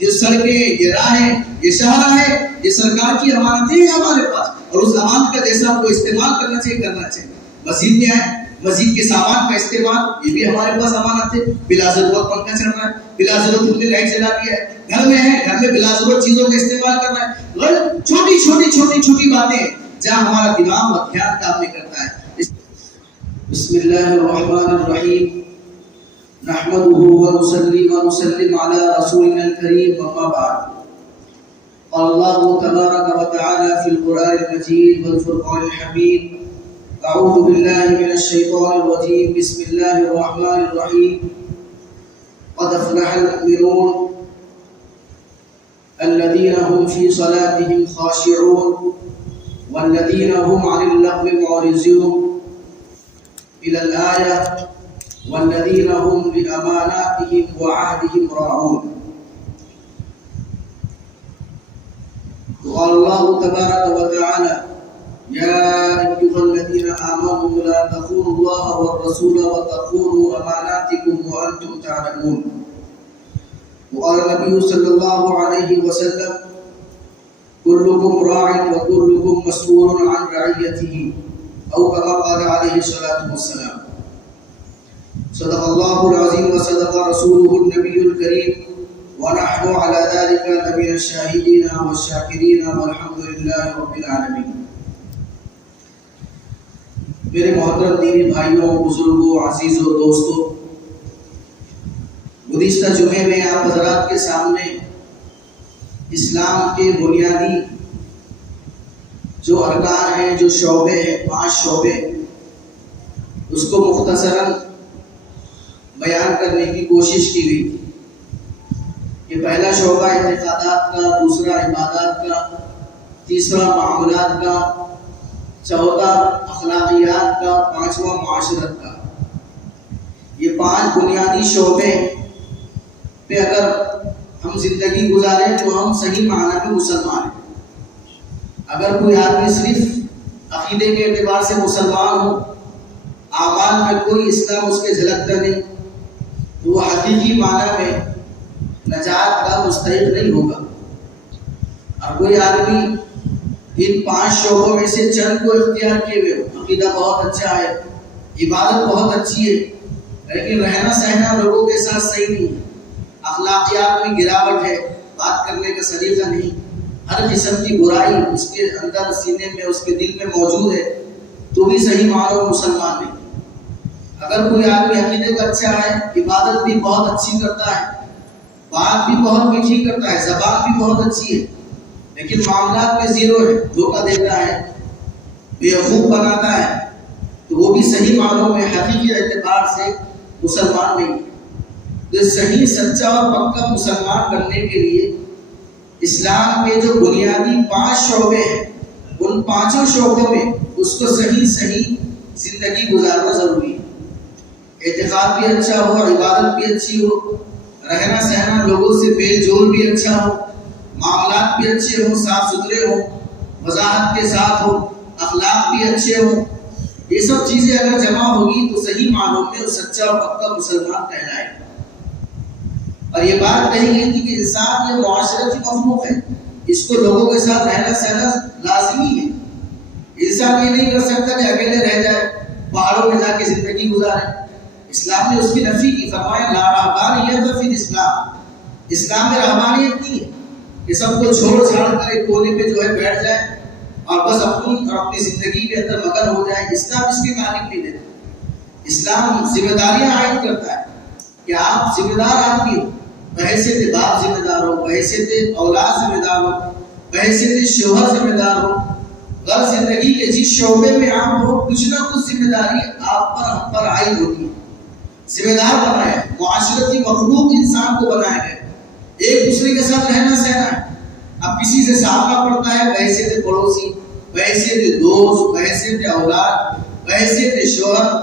یہ سڑکیں، یہ راہیں، یہ شاہراہیں، یہ سرکار کی امانتیں ہیں ہمارے پاس، اور اس امانت کا جیسا ہم کو استعمال کرنا چاہیے. مسجد میں آئے، مسجد کے سامان کا استعمال، یہ بھی ہمارے پاس امانت ہے. بلا ضرورت پنکھا چل رہا ہے، بلا ضرورت تم نے لائٹ جلا دیا ہے، گھر میں ہے، گھر میں بلا ضرورت چیزوں کا استعمال کر رہا ہے. چھوٹی باتیں جہاں ہمارا دماغ اور دھیان کام نہیں کرتا ہے. بسم اللہ الرحمن الرحیم، نحمده ونصلي ونسلم على رسولنا الكريم، اما بعد. قال الله تبارك وتعالى في القرآن المجيد والفرقان الحميد: أعوذ بالله من الشيطان الرجيم، بسم الله الرحمن الرحيم. قد أفلح المؤمنون الذين هم في صلاتهم خاشعون والذين هم عن اللغو معرضون إلى الآية: والذين هم لأماناتهم وعهدهم راعون. قال الله تبارك وتعالى: يا أيها الذين آمنوا لا تخونوا الله والرسول وتخونوا أماناتكم وأنتم تعلمون. وقال النبي صلى الله عليه وسلم: كلكم راع وكلكم مسؤول عن رعيته، أو كما قال عليه الصلاة والسلام. صدق الله العظيم وصدق رسوله النبي الكريم، ونحن على ذلك لمن الشاهدين والشاكرين والحمد لله رب العالمين. میرے محترم دینی بھائیوں، بزرگوں، عزیزوں، دوستوں، گزشتہ جمعے میں آپ حضرات کے سامنے اسلام کے بنیادی جو ارکان ہیں، جو شعبے ہیں، 5 شعبے، اس کو مختصراً بیان کرنے کی کوشش کی گئی. یہ پہلا شعبہ اعتقادات کا، دوسرا عبادات کا، تیسرا معاملات کا، چوتھا اخلاقیات کا، پانچواں معاشرت کا. یہ 5 بنیادی شعبے پہ اگر ہم زندگی گزاریں تو ہم صحیح معنی میں مسلمان ہیں. اگر کوئی آدمی صرف عقیدے کے اعتبار سے مسلمان ہو، اعمال میں کوئی اسلام اس کے جھلکتا نہیں، تو وہ حقیقی معنی میں نجات کا مستحق نہیں ہوگا. اور کوئی آدمی ان 5 شعبوں میں سے چند کو اختیار کیے ہوئے ہو، عقیدہ بہت اچھا ہے، عبادت بہت اچھی ہے، لیکن رہنا سہنا لوگوں کے ساتھ صحیح نہیں ہے، اخلاقیات میں گراوٹ ہے، بات کرنے کا سلیقہ نہیں، ہر قسم کی برائی اس کے اندر سینے میں، اس کے دل میں موجود ہے، تو بھی صحیح معنوں میں مسلمان نہیں. اگر کوئی آدمی عقیدے کا اچھا ہے، عبادت بھی بہت اچھی کرتا ہے، بات بھی بہت میٹھی کرتا ہے، زبان بھی بہت اچھی ہے، لیکن معاملات میں زیرو ہے، دھوکہ دیتا ہے، بیوقوف بناتا ہے، تو وہ بھی صحیح معنوں میں حقیقی اعتبار سے مسلمان نہیں. تو صحیح سچا اور پکا مسلمان بننے کے لیے اسلام کے جو بنیادی 5 شعبے ہیں، ان 5 شعبوں میں اس کو صحیح زندگی گزارنا ضروری ہے. اعتقاد بھی اچھا ہو، عبادت بھی اچھی ہو، رہنا سہنا لوگوں سے میل جول بھی اچھا ہو، معاملات بھی اچھے ہوں، صاف ستھرے ہوں، وضاحت کے ساتھ ہو، اخلاق بھی اچھے ہوں. یہ سب چیزیں اگر جمع ہوگی تو صحیح معنوں میں وہ سچا اور پکا مسلمان کہلائے گا. اور یہ بات کہی گئی تھی کہ انسان یہ معاشرتی مخلوق ہے، اس کو لوگوں کے ساتھ رہنا سہنا لازمی ہے. انسان یہ نہیں کر سکتا کہ اکیلے رہ جائے، پہاڑوں میں جا کے زندگی گزارے. اسلام نے اس کی نفی کی، فرمایا لا رہبانیت فی الاسلام. اسلام میں رہبانیت نہیں ہے کہ سب کو چھوڑ چھاڑ کر ایک کونے پہ جو ہے بیٹھ جائے اور بس اپنی زندگی کے اندر مگن ہو جائے. اسلام اس کی تعلیم نہیں دیتا. اسلام ذمہ داریاں عائد کرتا ہے کہ آپ ذمہ دار آدمی ہو، بحیثیت باپ ذمہ دار ہو، بحیثیت اولاد ذمہ دار ہو، بحیثیت شوہر ذمہ دار ہو. غیر زندگی کے جس شعبے میں آپ ہو، کچھ نہ کچھ ذمہ داری آپ پر ہم پر عائد ہوتی ہے. ذمہ دار بنایا ہے، معاشرتی مخلوق انسان کو بنایا گیا، ایک دوسرے کے ساتھ رہنا سہنا ہے. اب کسی سے سامنا پڑتا ہے بحیثیت پڑوسی، بحیثیت دوست، بحیثیت اولاد، بحیثیت شوہر،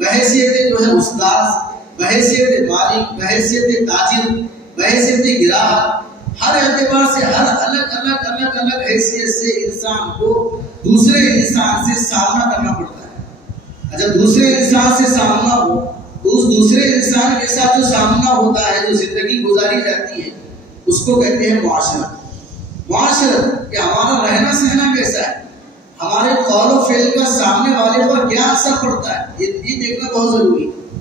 بحیثیت جو ہے استاد، بحیثیت مالک، بحیثیت تاجر، بحیثیت گراہک. ہر اعتبار سے ہر الگ حیثیت سے انسان کو دوسرے انسان سے سامنا کرنا پڑتا ہے. جب دوسرے انسان سے سامنا ہو تو اس دوسرے انسان کے ساتھ جو سامنا ہوتا ہے، جو زندگی گزاری جاتی ہے، اس کو کہتے ہیں معاشرت۔ معاشرت کہ ہمارا رہنا سہنا کیسا ہے، ہمارے قول و فعل کا سامنے والے پر کیا اثر پڑتا ہے، یہ دیکھنا بہت ضروری ہے۔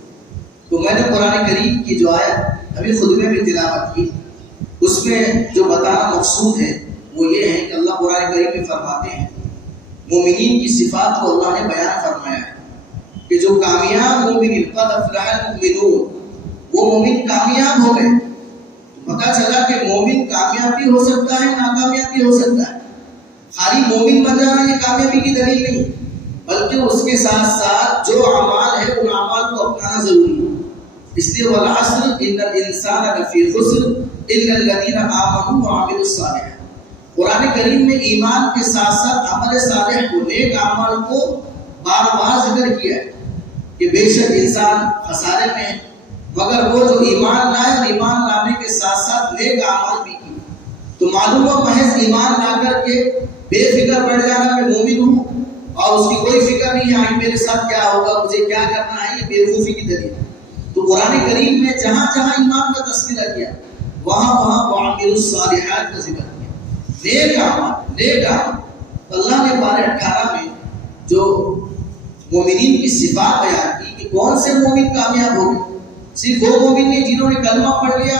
تو میں نے قرآن کریم کی جو آیت ابھی خطبے میں تلاوت کی، اس میں جو بتانا مقصود ہے وہ یہ ہے کہ اللہ قرآن کریم میں فرماتے ہیں مومنین کی صفات کو اللہ نے بیان فرمایا ہے کہ جو کامیاب مومنین، قد افلح المؤمنون، وہ مومن کامیاب ہو گئے۔ پتہ چلا کہ مومن کامیاب بھی ہو سکتا ہے، ناکامیاب بھی ہو سکتا ہے۔ خالی مومن بن جانا یہ کامیابی کی دلیل نہیں، بلکہ اس کے ساتھ ساتھ جو اعمال ہے ان اعمال کو اپنانا ضروری ہے۔ اس لیے والعصر ان الانسان لفی خسر الا الذین آمنوا وعملوا الصالحات، قرآن کریم میں ایمان کے ساتھ ساتھ عمل صالح کو، نیک اعمال کو بار بار ذکر کیا ہے کہ بے شک انسان خسارے میں ہے، مگر وہ جو ایمان لائے اور ایمان لانے کے ساتھ ساتھ نیک اعمال بھی کی۔ تو معلوم ہو محض ایمان لا کر کے بے فکر بیٹھ جانا میں مومن ہوں اور اس کی کوئی فکر نہیں ہے میرے ساتھ کیا ہوگا، مجھے کیا کرنا ہے، یہ بیوقوفی کی دلیل ہے۔ تو قرآن کریم میں جہاں جہاں ایمان کا تذکرہ کیا وہاں وہاں وعملوا الصالحات کا ذکر کیا، نیک اعمال، نیک اعمال۔ اللہ نے پارے 18 میں جو مومنین کی صفات بیان کی کہ کون سے مومن کامیاب ہو گئے، صرف وہ مومن نہیں جنہوں نے کلمہ پڑھ لیا،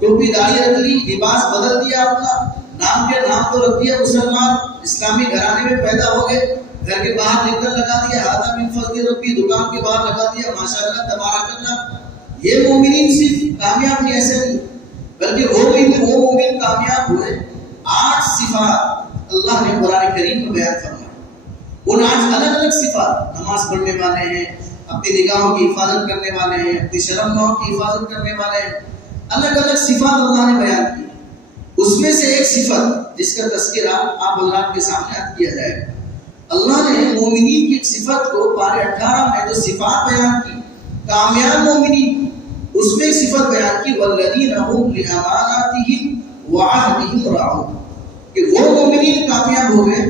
ٹوپی داڑھی رکھ لی، لباس بدل دیا، اپنا نام کے نام تو رکھ دیا مسلمان، اسلامی گھرانے میں پیدا ہو گئے، گھر کے باہر نکل لگا دیا ہذا من فضل ربی، دکان کے باہر لگا دیا ماشاءاللہ تبارک اللہ۔ یہ مومنین صرف کامیاب نہیں، ایسے نہیں، بلکہ وہ مومن کامیاب ہوئے 8 صفات اللہ نے قرآن کریم میں بیان فرمائی۔ ان 8 الگ الگ صفات، نماز پڑھنے والے ہیں، اپنی نگاہوں کی حفاظت کرنے والے ہیں، اپنی شرمگاہوں کی حفاظت کرنے والے ہیں، الگ الگ صفات اللہ نے بیان کی۔ اس میں سے ایک صفت جس کا تذکرہ آپ حضرات کے سامنے عرض کیا جائے، اللہ نے مومنین کی ایک صفت کو پارے 18 میں جو صفات بیان کی کامیاب مومنین، اس میں صفت بیان کی والذین هم لأماناتهم وعهدهم راعون، کہ وہ مومنین کامیاب ہو گئے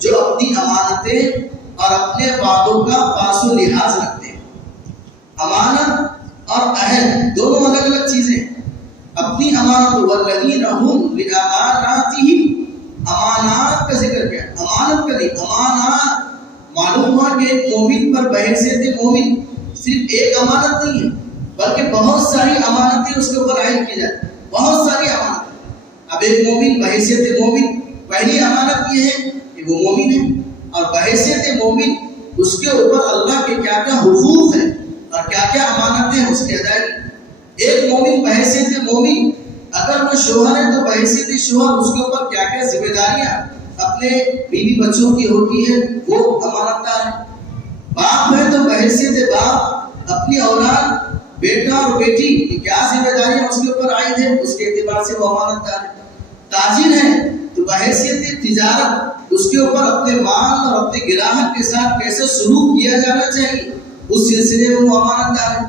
جو اپنی امانتیں اور اپنے وعدوں کا پاس و لحاظ رکھتے ہیں۔ امانت اور عہد دونوں الگ الگ چیزیں ہیں۔ اپنی امانت والذین هم لأماناتهم، امانات کا ذکر کیا، امانت کا نہیں، امانات۔ معلوم ہوا کہ ایک مومن پر بحیثیت مومن صرف ایک امانت نہیں ہے بلکہ بہت ساری امانتیں اس کے اوپر عائد کی جاتی ہیں، بہت ساری امانتیں۔ اب ایک مومن بحیثیت مومن، پہلی امانت یہ ہے کہ وہ مومن ہے، اور بحیثیت مومن اس کے اوپر اللہ کے کیا کیا حقوق ہیں اور کیا کیا امانتیں ہیں اس کی ادائیگی۔ ایک مومن بحیثیت مومن اگر وہ شوہر ہے تو بحیثیت شوہر اس کے اوپر کیا کیا ذمہ داریاں اپنے بیوی بچوں کی ہوتی ہے، وہ امانت دار ہے۔ باپ ہے تو بحیثیت باپ اپنی اولاد، بیٹا اور بیٹی کی کیا ذمہ داریاں اس کے اوپر عائد ہیں، اس کے اعتبار سے وہ امانت دار ہے۔ تاجر ہے تو بحیثیت تجارت اس کے اوپر اپنے مال اور اپنے گراہک کے ساتھ کیسے سلوک کیا جانا چاہیے اس سلسلے میں وہ امانت دار ہے۔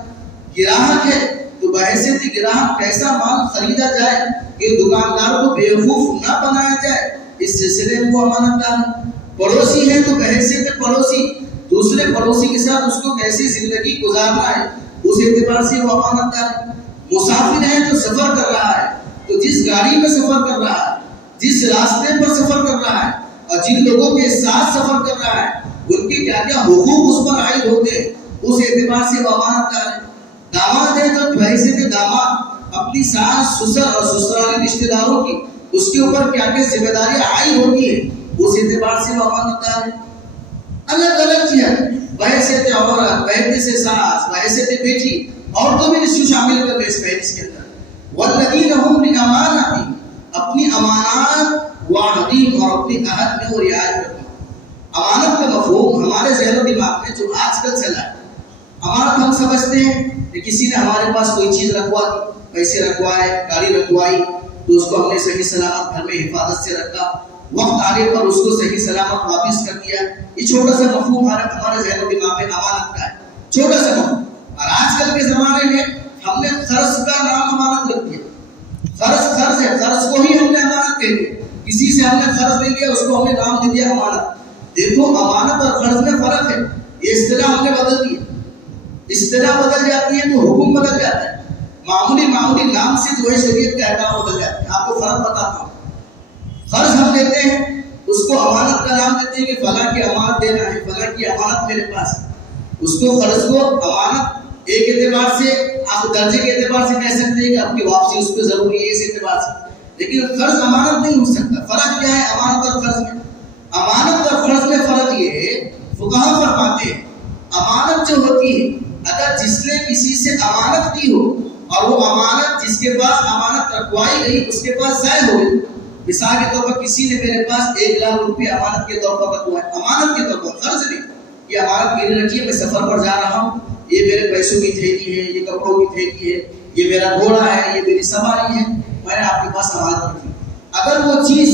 گراہک ہے تو بحیثیت گراہک کیسا مال خریدا جائے کہ دکاندار کو بیوقوف نہ بنایا جائے، اس سلسلے میں وہ امانت دار ہے۔ پڑوسی ہے تو بحیثیت پڑوسی دوسرے پڑوسی کے ساتھ اس کو کیسی زندگی گزارنا ہے اس اعتبار سے وہ امانت دار ہے۔ مسافر ہے جو سفر کر رہا ہے تو جس گاڑی میں سفر کر رہا ہے، جس راستے پر سفر کر رہا ہے اور جن لوگوں کے ساتھ سفر کر رہا ہے ان کے کیا کیا حقوق اس پر عائد ہوتے ہیں اس اعتبار سے وہ امانت دار ہے۔ داماد ہے تو بحیثیت داماد اپنی ساس سسر اور سسرالی رشتہ داروں کی اس کے اوپر کیا کیا ذمہ داریاں عائد ہوتی ہے اس اعتبار سے وہ امانت دار ہے۔ الگ الگ چیزیں، بحیثیت عورت، بحیثیت ساس، بحیثیت بیٹی، عورتوں میں اس کو شامل کر لیں اس فہرست کے اندر۔ والذین هم لأماناتهم، اپنی امانات وعہدہم اور اپنی عہد میں وہ رعایت کرتے ہیں۔ امانت کا مفہوم ہمارے ذہن و دماغ میں جو آج کل چلا ہے، امانت ہم سمجھتے ہیں کہ کسی نے ہمارے پاس کوئی چیز رکھوا دی، پیسے رکھوائے، گاڑی رکھوائی تو اس کو ہم نے صحیح سلامت گھر میں حفاظت سے رکھا، وقت آنے پر اس کو صحیح سلامت واپس کر دیا۔ یہ چھوٹا سا مفہوم ہمارے ذہن و دماغ میں امانت کا ہے، چھوٹا سا مفہوم۔ اور آج کل کے زمانے میں ہم نے قرض کا نام امانت رکھ دیا۔ قرض ہے، قرض کو ہی ہم نے امانت کہہ دیا۔ کسی سے ہم نے قرض لے لیا، اس کو ہم نے نام دے دیا امانت۔ دیکھو امانت اور قرض میں فرق ہے، یہ اصطلاح ہم نے بدل دی۔ اصطلاح بدل جاتی ہے تو حکم بدل جاتا ہے۔ معمولی نام سے جو ہے شریعت کا احکام بدل جاتا ہے. آپ کو فرق بتاتا ہوں. قرض ہم دیتے ہیں, اس کو امانت کا نام دیتے ہیں کہ فلاں کی امانت دینا ہے, فلاں کی امانت میرے پاس. اس کو قرض کو امانت ایک اعتبار سے, آپ درجے کے اعتبار سے کہہ سکتے ہیں کہ آپ کی واپسی اس پہ ضروری ہے اس اعتبار سے, لیکن قرض امانت نہیں ہو سکتا. فرق کیا ہے امانت اور قرض میں؟ امانت اور قرض میں فرق یہ ہے, فقہا فرماتے ہیں امانت جو ہوتی ہے, اگر جس نے کسی سے امانت دی ہو اور وہ امانت جس کے پاس امانت رکھوائی گئی اس کے پاس ضائع ہو گئی. مثال کے طور پر کسی نے میرے پاس 1 لاکھ روپے امانت کے طور پر رکھوایا, امانت کے طور پر, قرض نہیں. یہ امانت گرے رکھی ہے, میں سفر پر جا رہا ہوں, یہ میرے پیسوں کی تھیلی ہے, یہ کپڑوں کی تھیلی ہے, یہ میرا گھوڑا ہے, یہ میری سواری ہے, میں نے آپ کے پاس امانت رکھی. اگر وہ چیز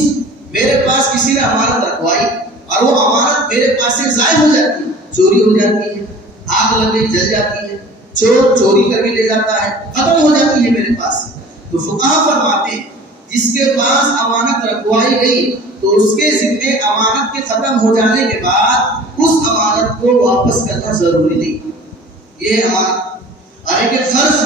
میرے پاس کسی نے امانت رکھوائی اور وہ امانت میرے پاس سے ضائع ہو جاتی ہے, چوری ہو جاتی ہے, آگ لگ گئی جل جاتی ہے, چور چوری کر کے لے جاتا ہے, ختم ہو جاتی ہے میرے پاس, تو فقہا فرماتے ہیں جس کے پاس امانت رکھوائی گئی تو اس کے ذمے امانت کے ختم ہو جانے کے بعد اس امانت کو واپس کرنا ضروری نہیں. یہ امانت. اور ایک قرض,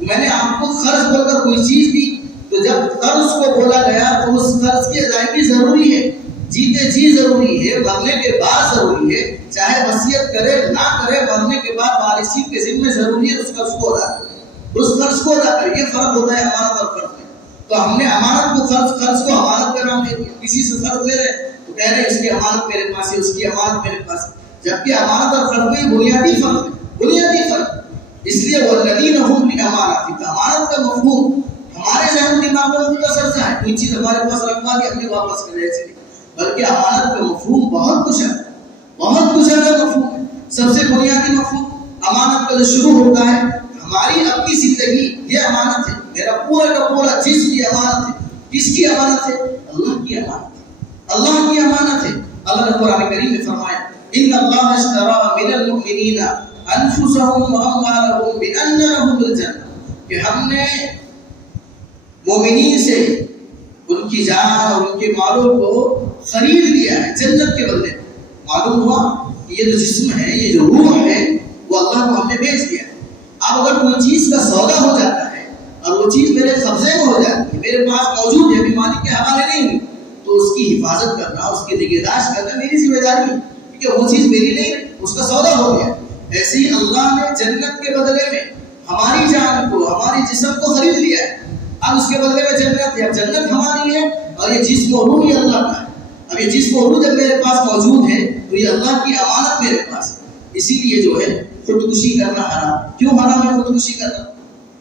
میں نے آپ کو قرض بول کر کوئی چیز دی, تو جب قرض کو بولا گیا تو اس قرض کی ادائیگی ضروری ہے, جیتے جی ضروری ہے, مرنے کے بعد ضروری ہے, چاہے وصیت کرے نہ کرے, مرنے کے بعد وارثین کے ذمہ ضروری ہے اس قرض کو ادا کرے, اس قرض کو ادا کرے. یہ فرق ہوتا ہے امانت اور قرض میں. تو ہم نے امانت کو قرض کو امانت کا نام دے دیا. کسی سے قرض لے رہے تو کہہ رہے اس کی امانت میرے پاس ہے, اس کی امانت میرے پاس ہے, جبکہ امانت اور قرض میں بنیادی فرق ہے, بنیادی فرق. اس لیے والذین هم باماناتهم, امانت کا مفہوم ہمارے ذہن دماغ میں مختصر سا ہے, کوئی چیز ہمارے پاس رکھوا دی ہم نے واپس کر ایسے نہیں, بلکہ امانت کا مفہوم بہت کچھ ہے, بہت کچھ ہے مفہوم ہے. سب سے بنیادی مفہوم امانت کا جو شروع ہوتا ہے, ہماری اپنی زندگی یہ امانت ہے, میرا پورا کا پورا جسم کی امانت ہے. کس کی امانت ہے؟ اللہ کی امانت ہے, اللہ کی امانت ہے. اللہ نے قرآن کریم میں فرمایا ان اللہ اشترى من المؤمنین انفسهم واموالهم بان لهم الجنہ, کہ ہم نے مومنین سے ان کی جان اور ان کے مالوں کو خرید لیا ہے جنت کے بدلے. معلوم ہوا کہ یہ جو جسم ہے, یہ جو روح ہے, وہ اللہ کو ہم نے بیچ دیا ہے. اب اگر کوئی چیز کا سودا ہو جاتا ہے اور وہ چیز میرے قبضے میں ہو جاتی ہے, میرے پاس موجود ہے, ابھی مالک کے حوالے نہیں ہوئی, تو اس کی حفاظت کرنا, اس کی نگہداشت کرنا میری ذمہ داری ہے, کیونکہ وہ چیز میری نہیں, اس کا سودا ہو گیا. ایسے ہی اللہ نے جنت کے بدلے میں ہماری جان کو, ہماری جسم کو خرید لیا ہے. اب اس کے بدلے میں جنت ہے, اب جنت ہماری ہے اور یہ جسم و روح یہ اللہ کا ہے. اب یہ جسم و روح جب میرے پاس موجود ہے تو یہ اللہ کی امانت میرے پاس ہے. اسی لیے جو ہے خودکشی کرنا حرام. کیوں حرام ہے خودکشی کرنا؟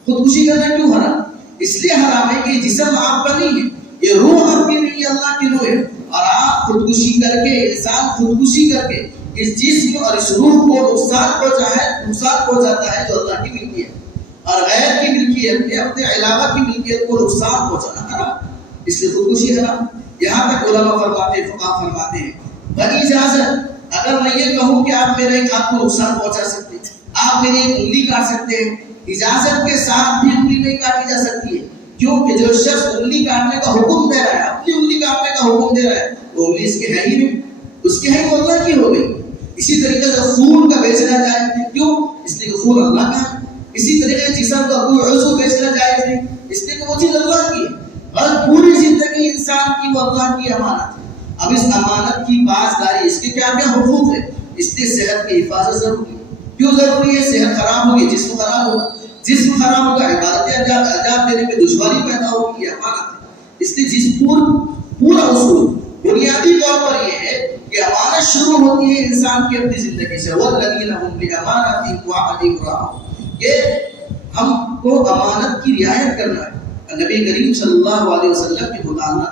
خودکشی کرنا کیوں حرام؟ اس لیے حرام ہے کہ جسم آپ کا نہیں ہے, یہ روح آپ کی نہیں ہے, اللہ کی روح ہے. اور آپ خودکشی کر کے, انسان خودکشی کر کے اس جسم اور اس روح کو نقصان پہنچاتا ہے جو اللہ کی ملکیت ہے, اور غیر کی ملکیت کے, اپنے علاوہ کی ملکیت کو نقصان پہنچانا حرام. اس لیے خودکشی حرام. یہاں تک علماء فرماتے ہیں, فقہا فرماتے ہیں بڑی اجازت, اگر میں یہ کہوں کہ آپ میرے ایک ہاتھ کو نقصان پہنچا سکتے ہیں, آپ میری ایک انگلی کاٹ سکتے ہیں, اجازت کے ساتھ بھی انگلی نہیں کاٹی جا سکتی ہے, کیونکہ جو شخص انگلی کاٹنے کا حکم دے رہا ہے, اپنی انگلی کاٹنے کا حکم دے رہا ہے, وہ انگلی اس کی ہے ہی نہیں, اس کی ہے تو اللہ کی ہو گئی. اسی طریقے سے خون کا بیچنا جائز نہیں, کیوں؟ اس لیے کہ خون اللہ کا ہے. اسی طریقے سے جسم کا کوئی عضو بیچنا جائز نہیں, اس لیے کہ وہ چیز اللہ کی ہے. اور پوری زندگی انسان کی وہ اللہ کی امانت ہے. اب اس امانت کی پاسداری, اس کے کیا کیا حقوق ہے, اس لیے صحت کی حفاظت ضروری ہے. کیوں ضروری ہے؟ صحت خراب ہوگی, جسم خراب ہوگا, جسم خراب ہوگا, عبادتیں انجام دینے میں دشواری پیدا ہوگی, یہ امانت ہے. اس لیے جس پورا اصول بنیادی طور پر یہ ہے کہ امانت شروع ہوتی ہے انسان کی اپنی زندگی سے. والذین هم باماناتهم وعهدهم راعون, یہ ہم کو امانت کی رعایت کرنا ہے. نبی کریم صلی اللہ علیہ وسلم کے متعلق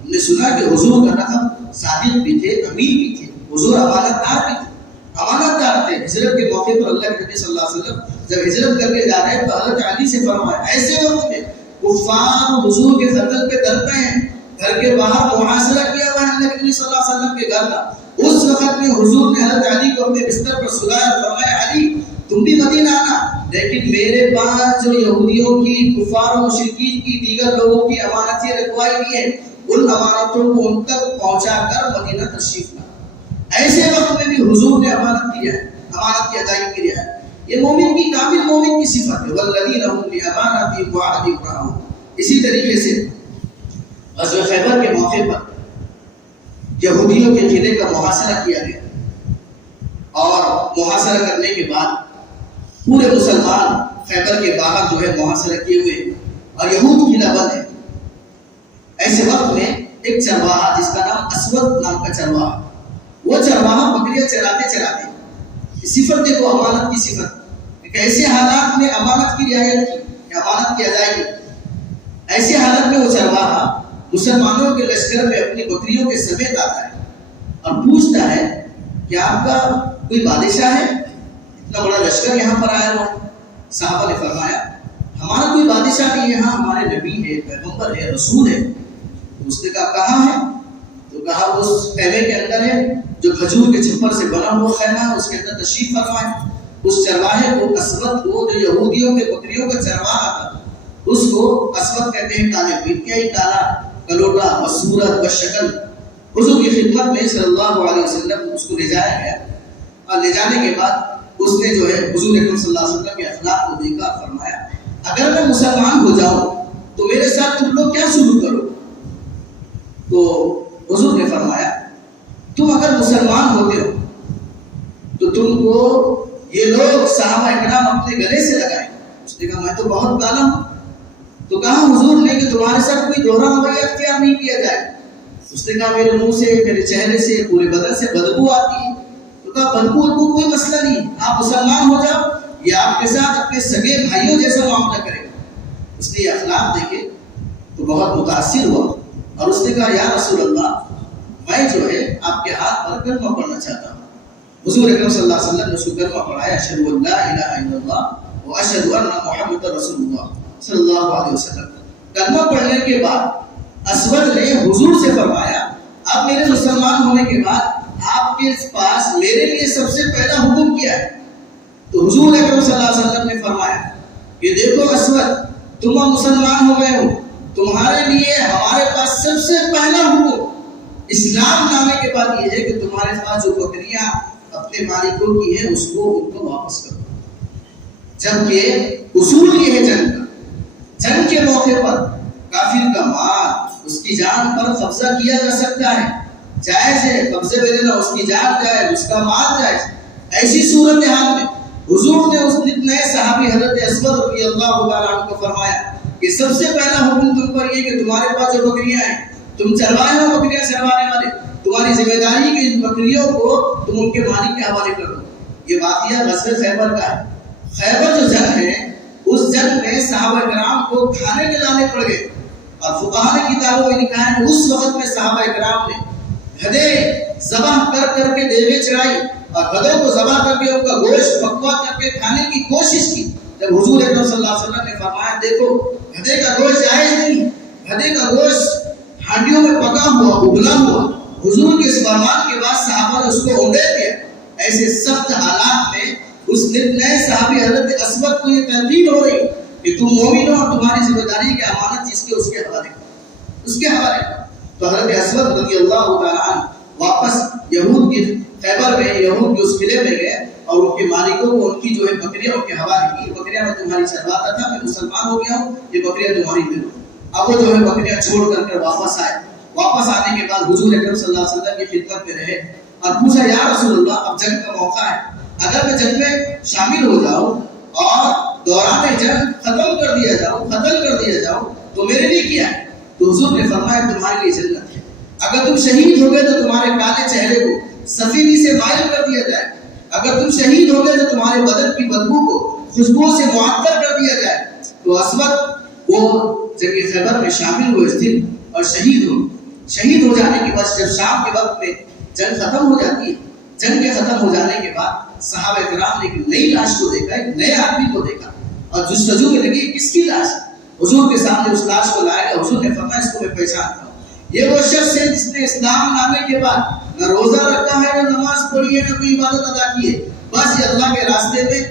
ہم نے سنا کہ حضور کا نام صادق بھی تھے, امین بھی تھے, حضور امانت دار بھی تھے, امانت دار تھے. ہجرت کے موقع پر اللہ کے نبی صلی اللہ علیہ وسلم جب ہجرت کر کے جا رہے ہیں تو حضرت علی سے فرمایا, ایسے وقت میں کفار حضور کے قتل پہ ڈرتے ہیں, گھر کے باہر محاصرہ کیا ہوا ہے نبی صلی اللہ علیہ وسلم کے گھر کا. اس وقت میں حضور نے حضرت علی کو اپنے بستر پر سلایا, فرمایا علی تم بھی مدینہ آنا, لیکن میرے پاس جو یہودیوں کی, کفار و مشرکین کی, دیگر لوگوں کی امانتیں رکھوائی گئی ہیں, ان امانتوں کو ان تک پہنچا کر مدینہ تشریف لانا. ایسے وقت میں بھی حضور نے امانت دیا ہے, امانت کی ادائیگی کیا ہے. یہ مومن کی کامل مومن کی صفت ہے، والذین هم بأماناتهم وعهدهم راعون۔ اسی طریقے سے غزوہ خیبر کے موقع پر یہودیوں کے قلعے کا محاصرہ کیا گیا اور محاصرہ کرنے کے بعد پورے مسلمان خیبر کے باہر جو ہے محاصرہ کیے ہوئے اور یہود قلعہ بند ہے۔ ایسے وقت میں ایک چرواہا جس کا نام اسود نام کا چرواہا، وہ چرواہا بکریاں چراتے چراتے، صفت دیکھو امانت کی صفت، ایک ایسے حالات میں امانت کی رعایت کی، امانت کی ادائیگی، ایسے حالت میں وہ چرواہا مسلمانوں کے لشکر میں اپنی بکریوں کے سمیت آتا ہے اور پوچھتا ہے کہ آپ کا کوئی بادشاہ ہے؟ اتنا بڑا لشکر یہاں پر آیا ہوا ہے۔ صحابہ نے فرمایا ہمارا کوئی بادشاہ نہیں، یہاں ہمارے نبی ہے، پیغمبر ہے، رسول ہے۔ تو اس نے کہا کہاں ہے؟ تو کہا اس خیمے کے اندر ہے جو کھجور کے چھپر سے بنا ہوا خیمہ ہے، اس کے اندر تشریف فرمائے۔ اس چرواہے کو اسود کو، جو یہودیوں کے بکریوں کا چرواہا تھا، اس کو اسود کہتے ہیں، کالے انتہائی کالا کلوٹا بصورت بشکل۔ حضور کی خدمت میں صلی اللہ علیہ وسلم اس کو لے جایا گیا اور لے جانے کے بعد اس نے جو ہے حضور اکرم صلی اللہ علیہ وسلم کے اخلاق کو دیکھا، فرمایا اگر میں مسلمان ہو جاؤں تو میرے ساتھ تم لوگ کیا سلوک کرو؟ تو حضور نے فرمایا تم اگر مسلمان ہوتے ہو تو تم کو یہ لوگ صحابہ اکرام اپنے گلے سے لگائیں۔ اس نے کہا میں تو بہت کالا ہوں۔ تو کہا حضور نے کہ تمہارے ساتھ کوئی دوہرا رویہ اختیار نہیں کیا جائے۔ اس نے کہا میرے منہ سے، میرے چہرے سے، پورے بدن سے بدبو آتی ہے۔ تو کہا بدبو کوئی مسئلہ نہیں، آپ مسلمان ہو جاؤ، یہ آپ کے ساتھ اپنے سگے بھائیوں جیسا معاملہ کرے گا۔ اس نے یہ اخلاق دیکھے تو بہت متاثر ہوا اور اس نے کہا یا رسول اللہ میں جو ہے آپ کے ہاتھ پر کلمہ پڑھنا چاہتا ہوں۔ حضور اکرم صلی اللہ علیہ وسلم نے اس کو کلمہ پڑھایا، اشہد ان لا الہ الا اللہ واشہد ان محمد رسول اللہ صلی اللہ علیہ وسلم۔ کلمہ پڑھنے کے بعد اسود نے حضور سے فرمایا اب میرے مسلمان ہونے کے بعد آپ کے پاس میرے لیے سب سے پہلا حکم کیا ہے؟ تو حضور اکرم صلی اللہ علیہ وسلم نے فرمایا کہ دیکھو اسود تم مسلمان ہو گئے ہو، تمہارے لیے ہمارے پاس سب سے پہلا حکم اسلام لانے کے بعد یہ ہے کہ تمہارے پاس جو بکریاں اپنے مالکوں کی ہے اس کو ان کو واپس کرو۔ جبکہ اصول یہ ہے جنگ کا، جنگ کے موقع پر کافر کا مال، اس کی جان پر قبضہ کیا جا سکتا ہے، جائز ہے، قبضے میں دینا، اس کی جان جائز، اس کا مال جائز۔ ایسی صورتحال میں حضور نے اس نئے صحابی حضرت اسود رضی اللہ تعالیٰ عنہ کو فرمایا کہ سب سے پہلا حکم تم پر یہ کہ تمہارے پاس جو بکریاں ہیں، تم چرواہے ہو بکریاں چروانے والے، تمہاری ذمہ داری کہ ان بکریوں کو تم ان کے مالک کے حوالے کر دو۔ یہ واقعہ غزوہ خیبر کا ہے۔ خیبر جو جنگ ہے اس جنگ میں صحابہ کرام کو کھانے کے لانے پڑ گئے اور فقہاء نے کتابوں میں لکھا ہے کہ اس وقت میں صحابہ کرام نے گدھے ذبح کر کر کے دیوے چڑھائی اور گدھوں کو ذبح کر کے ان کا گوشت پکوا کر کے کھانے کی کوشش کی۔ جب حضور اکرم صلی اللہ علیہ وسلم نے فرمایا دیکھو گدھے کا گوشت جائز نہیں، گدھے کا گوشت ہانڈیوں میں پکا ہوا ابلا ہوا، حضور کے اس فرمان کے بعد صحابہ نے اس کو اونڈے دیا۔ ایسے سخت حالات میں اس نئے صحابی حضرت اسود کو یہ تلقین ہو رہی کہ تم مومن ہو اور تمہاری ذمہ داری کی امانت جس کے اس کے حوالے کرو، اس کے حوالے کرو۔ تو حضرت اسود رضی اللہ تعالیٰ عنہ واپس یہود کی خیبر میں، یہود کے اس قلعے میں گئے اور ان کے مالکوں کو ان کی جو ہے بکریاں ان کے حوالے کی۔ بکریاں میں تمہاری چرواتا تھا، میں مسلمان ہو گیا ہوں، یہ بکریاں تمہاری دے دو۔ اب وہ جو ہے بکریاں چھوڑ کر واپس آئے۔ واپس آنے کے بعد حضور اکرم صلی اللہ علیہ وسلم کی خدمت میں رہے اور پوچھا یا رسول اللہ اب جنگ کا موقع ہے، اگر میں جنگ میں شامل ہو جاؤں اور دوران جنگ ختم کر دیا جاؤں تو میرے لیے کیا ہے؟ تو حضور نے فرمایا تمہارے لیے جنت ہے۔ اگر تم شہید ہو گئے تو تمہارے کالے چہرے کو سفیدی سے مائل کر دیا جائے، اگر تم شہید ہو گئے تو تمہارے بدن کی بدبو کو خوشبو سے معطر کر دیا جائے۔ تو اسود وہ جنگ خیبر میں شامل ہوئے اس دن اور شہید ہو جانے کے بعد جب شام کے وقت میں جنگ ختم ہو جاتی ہے، جنگ کے ختم ہو جانے کے بعد صحابہ کرام نے ایک نئی لاش کو دیکھا، ایک نئے آدمی کو دیکھا اور جستجو میں لگی کس کی لاش ہے؟ حضور کے سامنے اس لاش کو لایا گیا۔ حضور نے فرمایا اس کو میں پہچانتا ہوں، یہ وہ شخص ہے جس نے اسلام لانے کے بعد نہ روزہ رکھا ہے، نہ نماز پڑھی ہے، نہ کوئی عبادت ادا کی ہے، بس یہ اللہ کے راستے میں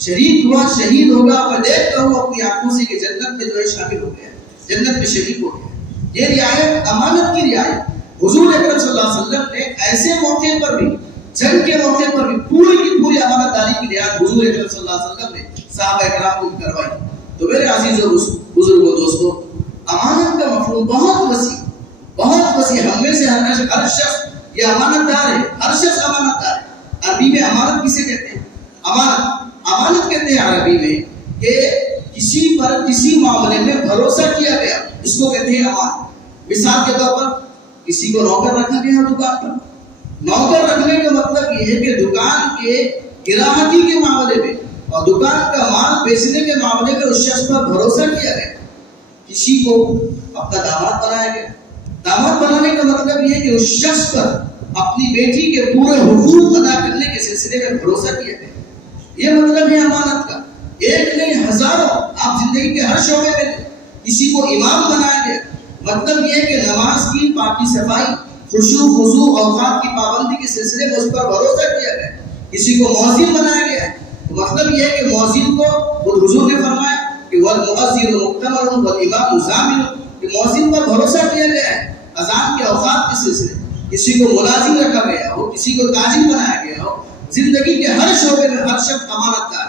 شریک ہوا، شہید ہوگا۔ میں دیکھتا ہوں اپنی آنکھوں سے کہ جنت میں جو ہے شامل ہو گیا، جنت میں شریک ہو گیا۔ یہ رعایت امانت کی رعایت حضور اکرم صلی اللہ علیہ وسلم نے ایسے موقع پر بھی جنگ کے موقع پر بھی پوری کی پوری امانت داری کی رعایت حضور اکرم صلی اللہ علیہ وسلم نے صحابہ کرام کو کروائی. تو میرے عزیز و بزرگوں دوستو، امانت کا مفہوم بہت وسیع. ہم میں سے ہر شخص یہ امانت دار ہے. ہر شخص امانت دار ہے. عربی میں امانت کسے کہتے ہیں؟ امانت کہتے ہیں عربی میں کہ کسی پر کسی معاملے میں بھروسہ کیا گیا، اس کو کہتے ہیں امانت. مثال کے طور پر کسی کو نوکر رکھا گیا دکان پر. نوکر رکھنے کا مطلب یہ ہے کہ دکان کے گراہکی کے معاملے میں اور دکان کا مال بیچنے کے معاملے میں اس شخص پر بھروسہ کیا گیا. کسی کو اپنا داماد بنایا گیا. داماد بنانے کا مطلب یہ ہے کہ اس شخص پر اپنی بیٹی کے پورے حقوق ادا کرنے کے سلسلے میں بھروسہ کیا گیا. یہ مطلب ہے امانت کا. ایک نہیں ہزاروں، آپ زندگی کے ہر شعبے میں کسی کو امام بنایا گیا. مطلب یہ ہے کہ نماز کی پاکی صفائی، خشوع خضوع، اوقات کی پابندی کے سلسلے میں اس پر بھروسہ کیا گیا. کسی کو مؤذن بنایا گیا ہے. مطلب یہ ہے کہ مؤذن کو خود حضور نے فرمایا کہ والمؤذن مؤتمر والامام ضامن، کہ مؤذن پر بھروسہ کیا گیا ہے اذان کے اوقات کے سلسلے. کسی کو ملازم رکھا گیا ہو، کسی کو تاجر بنایا گیا ہو. زندگی کے ہر شعبے میں ہر شخص امانت دار.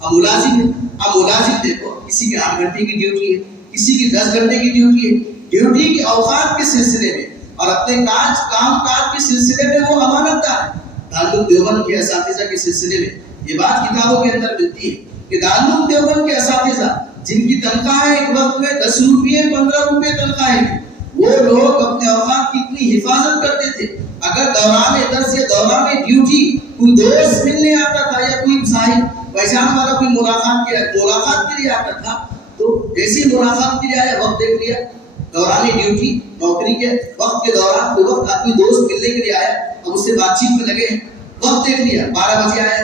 اب ملازم دیکھو، کسی کی 8 گھنٹے کی ڈیوٹی ہے، کسی کی 10 گھنٹے کی ڈیوٹی ہے. ڈیوٹی کے اوقات کے سلسلے میں اور اپنے کام کاج کے سلسلے میں وہ امانت دار ہے. دارالعلوم دیوبند کے اساتذہ کے سلسلے میں یہ بات کتابوں کے اندر ملتی ہے کہ دارالعلوم دیوبند کے اساتذہ جن کی تنخواہیں ایک وقت میں 10 روپے 15 روپے تنخواہیں تھی، وہ لوگ اپنے اوقات کی اتنی حفاظت کرتے تھے. اگر دوران درس یا دوران ڈیوٹی کوئی دوست ملنے آتا تھا یا کوئی صاحب پہچان والا کوئی ملاقات کے لیے آتا تھا، تو جیسی ملاقات کے لیے آیا وقت دیکھ لیا. دوران ڈیوٹی نوکری کے وقت کے دوران کوئی وقت کوئی دوست ملنے کے لیے آیا، اب اس سے بات چیت میں لگے، وقت دیکھ لیا 12 بجے آیا.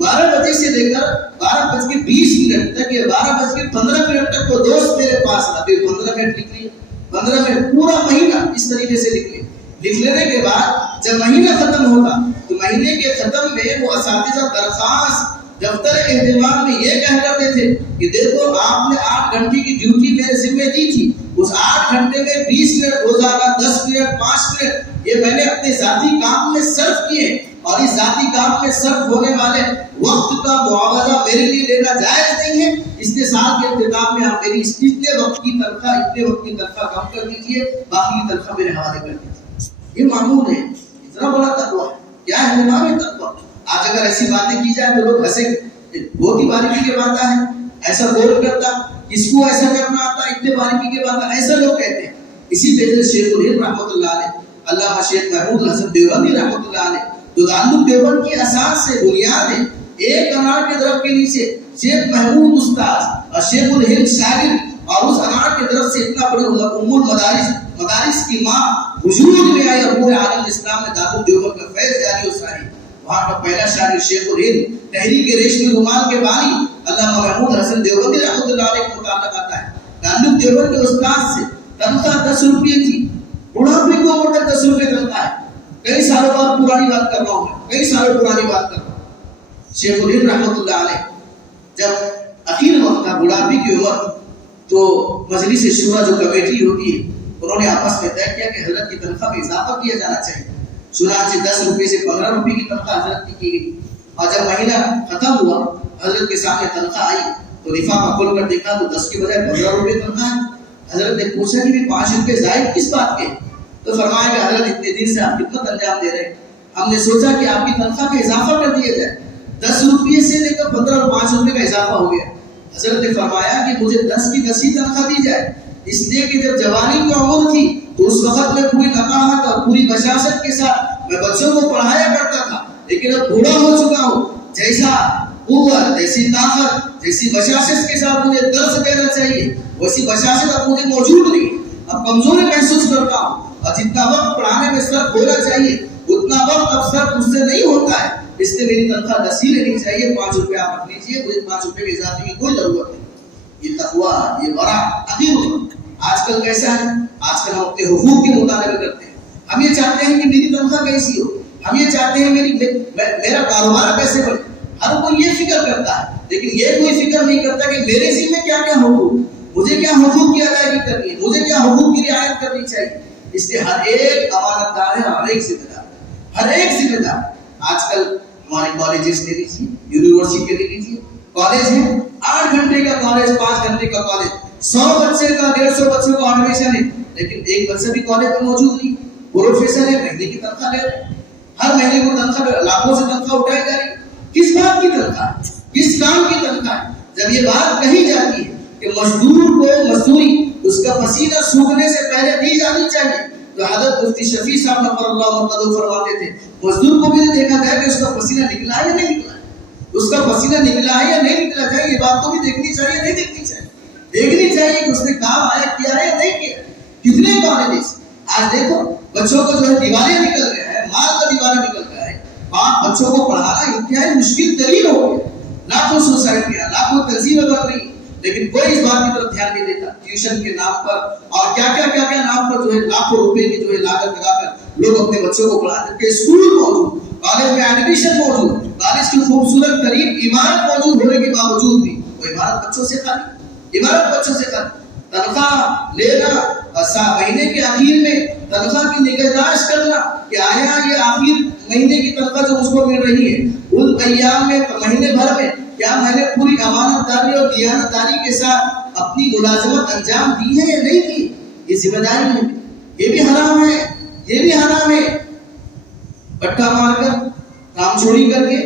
12 بجے سے لے کر 12:20 تک یا 12:15 تک وہ دوست میرے پاس رہا. 15 منٹ لکھ لیے، 15 منٹ پورا مہینہ اس طریقے سے لکھ لینے کے بعد جب مہینہ ختم ہوگا تو مہینے کے ختم میں وہ اساتذہ درخواست دفتر اہتمام میں یہ کہہ کرتے تھے کہ دیکھو آپ نے 8 گھنٹے کی ڈیوٹی میرے ذمہ دی تھی، اس 8 گھنٹے میں 20 منٹ روزانہ 10 منٹ 5 منٹ یہ میں نے اپنے ذاتی کام میں صرف کیے، اور اس ذاتی کام میں صرف ہونے والے وقت کا معاوضہ میرے لیے لینا جائز نہیں ہے. اس نے سال کے اختتام میں آپ میری اتنے وقت کی تنخواہ کم کر دیجیے، باقی کی تنخواہ میرے حوالے کر دیجیے. یہ معمول ہے. اتنا بڑا تقویٰ ہے. کیا اہتمام ہے تقویٰ. آج اگر ایسی باتیں کی جائیں تو لوگ ہنسیں گے، بہت ہی باریکی کے بات ہے، ایسا بول کرتا، کس کو ایسا کرنا آتا، اتنے باریکی کے بات، ایسا لوگ کہتے ہیں. اسی طرح شیخ الہند رحمۃ اللہ علیہ، علامہ شیخ محمود حسن دیوبندی رحمۃ اللہ علیہ، جو دارالعلوم دیوبند کی اساس سے بنیاد ہے. ایک انار کے درخت کے نیچے شیخ محمود استاد اور شیخ الہند شاگرد، اور اس انار کے درخت سے اتنا بڑے ام المدارس کی ماں وجود میں آئی اور پورے عالم اسلام میں دارالعلوم دیوبند کا فیض جاری و ساری. وہاں کا پہلا شاگرد شیخ الہند تحریک ریشمی رومال کے بانی علامہ محمود حسن دیوبندی رحمۃ اللہ علیہ کے متعلق آتا ہے. دارالعلوم دیوبند کے استاد سے تنخواہ 10 روپے تھی. بڑھاپے کو عمر تک 10 روپے تنخواہ ہے. کئی سالوں بعد پرانی بات کر رہا ہوں، کئی سالوں پرانی بات کر رہا ہوں. شیخ الہند رحمۃ اللہ علیہ جب اخیر وقت تھا، بڑھاپے کی عمر، تو مجلس شورا جو کمیٹی ہوتی ہے انہوں نے آپس میں طے کیا کہ حضرت کی تنخواہ میں اضافہ کیا جانا چاہیے. چنانچہ 10 روپے سے 15 روپے کی تنخواہ حضرت کی گئی. اور جب مہینہ ختم ہوا، حضرت کے سامنے تنخواہ آئی تو لفافہ کھول کر دیکھا تو 10 کے بجائے 15 روپے تنخواہ ہے. حضرت نے پوچھا کہ 5 روپے زائد کس بات کے؟ تو فرمایا کہ حضرت اتنے دن سے آپ خدمت انجام دے رہے ہیں، ہم نے سوچا کہ آپ کی تنخواہ میں اضافہ کر دیا جائے. 10 روپے سے لے کر 15 اور 5 روپے کا اضافہ ہو گیا. حضرت نے فرمایا کہ مجھے 10 کی 10 ہی تنخواہ دی جائے، اس لیے کہ جب جوانی کی عمر تھی تو اس وقت میں پوری نقاہت اور پوری بشاشت کے ساتھ میں بچوں کو پڑھایا کرتا تھا. لیکن اب بوڑھا ہو چکا ہوں، جیسا قوت، جیسی طاقت، جیسی بشاشت کے ساتھ مجھے درس دینا چاہیے ویسی بشاشت اب مجھے موجود نہیں. اب کمزوری محسوس کرتا ہوں، اور جتنا وقت پڑھانے میں صرف ہونا چاہیے اتنا وقت اب صرف مجھ سے نہیں ہوتا ہے. اس لیے میری تنخواہ 10 ہی لینی چاہیے، 5 روپے آپ رکھ لیجیے، مجھے 5 روپے کے اضافے کی کوئی ضرورت نہیں. یہ تقویٰ، یہ ورع عقیدہ. آج کل کیسا ہے؟ آج کل ہم اپنے حقوق کے مطالبے کرتے ہیں. ہم یہ چاہتے ہیں کہ میری تنخواہ کیسی ہو، ہم یہ چاہتے ہیں میرا کاروبار کیسے بڑھے. ہر کوئی یہ فکر کرتا ہے، لیکن یہ کوئی فکر نہیں کرتا کہ میرے ذمہ کیا کیا حقوق، مجھے کیا حقوق کی ادائیگی کرنی ہے، مجھے کیا حقوق کی رعایت کرنی چاہیے. اس لیے ہر ایک امانت دار ہے، ہر ایک ذمہ دار، ہر ایک ذمہ دار. آج کل ہمارے کالجز لے لیجیے، یونیورسٹی لے لیجیے، کالج ہے 8 گھنٹے کا کالج، 5 گھنٹے کا کالج، 100 بچے کا 150 بچوں کا ایڈمیشن ہے، لیکن ایک بچہ بھی کالج میں موجود نہیں۔ پروفیسر ہے، مہینے کی تنخواہ لے رہے ہیں، ہر مہینے کو تنخواہ لاکھوں سے تنخواہ اٹھائی جا رہی ہے۔ کس بات کی تنخواہ ہے؟ کس کام کی تنخواہ ہے؟ جب یہ بات کہی جاتی ہے کہ مزدور کو مزدوری اس کا پسینہ سوکھنے سے پہلے دی جانی چاہیے، تو حضرت مفتی شفیع صاحب نفر اللہ مرتضی فرماتے تھے مزدور کو بھی دیکھا جائے کہ اس کا پسینہ نکلا ہے یا نہیں نکلا ہے، اس کا پسینہ نکلا ہے یا نہیں نکلا ہے، یہ بات تو بھی دیکھنی چاہیے نہیں دیکھنی چاہیے، دیکھنی چاہیے کہ اس نے کام آیا کیا ہے یا نہیں کیا۔ کتنے کالجز آج دیکھو بچوں کو جو ہے دیواریں نکل گئے ہیں، مال کا دیوارہ نکل گیا ہے، بچوں کو پڑھانا انتہائی مشکل ترین ہو گیا، لاکھوں سوسائٹیاں لاکھوں تنظیمیں بن رہی، لیکن کوئی اس بات کی طرف دھیان نہیں دیتا۔ ٹیوشن کے نام پر اور کیا نام پر جو ہے لاکھوں روپے کی جو ہے لاگت لگا کر لوگ اپنے بچوں کو پڑھاتے ہیں۔ اسکول موجود، کالج میں ایڈمیشن موجود، کالج کی خوبصورت ترین عمارت موجود ہونے کے باوجود بھی وہ عمارت بچوں سے خالی، عمارت بچوں سے خالی۔ تنخواہ لینا، مہینے کے آخر میں تنخواہ کی نگہداشت کرنا کہ آیا یہ آخر مہینے کی تنخواہ جو مجھ کو مل رہی ہے ان ایام میں مہینے بھر میں کیا میں نے پوری امانت داری اور دیانت داری کے ساتھ اپنی ملازمت انجام دی ہے یا نہیں دی، یہ ذمہ داری ہے، یہ بھی حرام ہے، یہ بھی حرام ہے۔ پٹا مار کر کام چوری کر کے